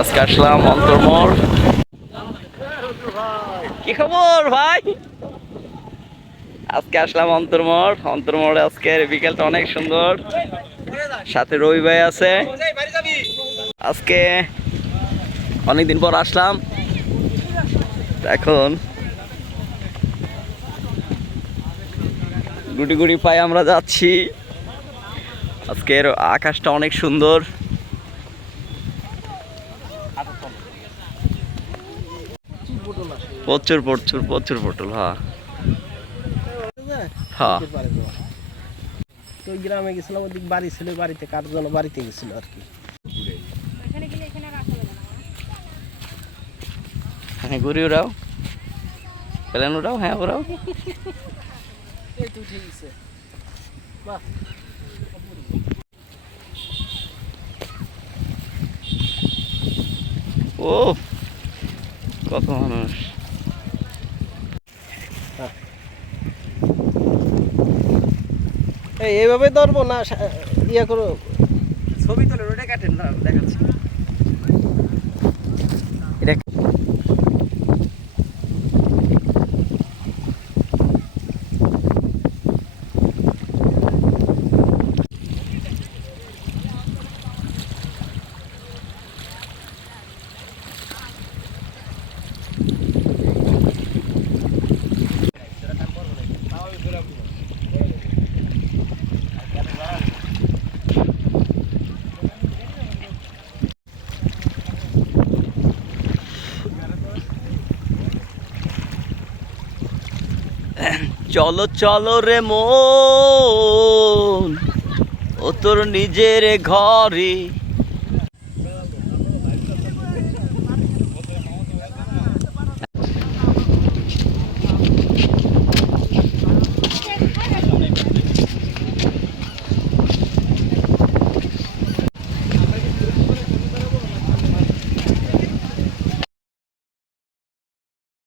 আজকে আসলাম অন্তর্মোড় কি খবর ভাই? আজকে আসলাম অন্তর্মোড় অন্তর্মোড়ে আজকের বিকেলটা অনেক সুন্দর। সাথে রবি ভাই আছে। আজকে অনেকদিন পর আসলাম। এখন গুটি গুটি পায়ে আমরা যাচ্ছি। আজকের আকাশটা অনেক সুন্দর। প্রচুর প্রচুর প্রচুর পটল হ্যাঁ। তো গ্রামে গেছিলাম ওদিক বাড়ি ছিল বাড়িতে কার জন্য বাড়িতে গেছিল আর কি হ্যাঁ ঘুরি ওরাও। প্লেন ওরাও? হ্যাঁ ওরাও। এই তো উঠে গেছে। বাহ। ও কত মানুষ। এই এইভাবে ধরবো না ইয়ে করো। ছবি তোলে রোডে কাটেন না দেখাচ্ছি। চলো চলো রে মন ও তোর নিজের ঘরে।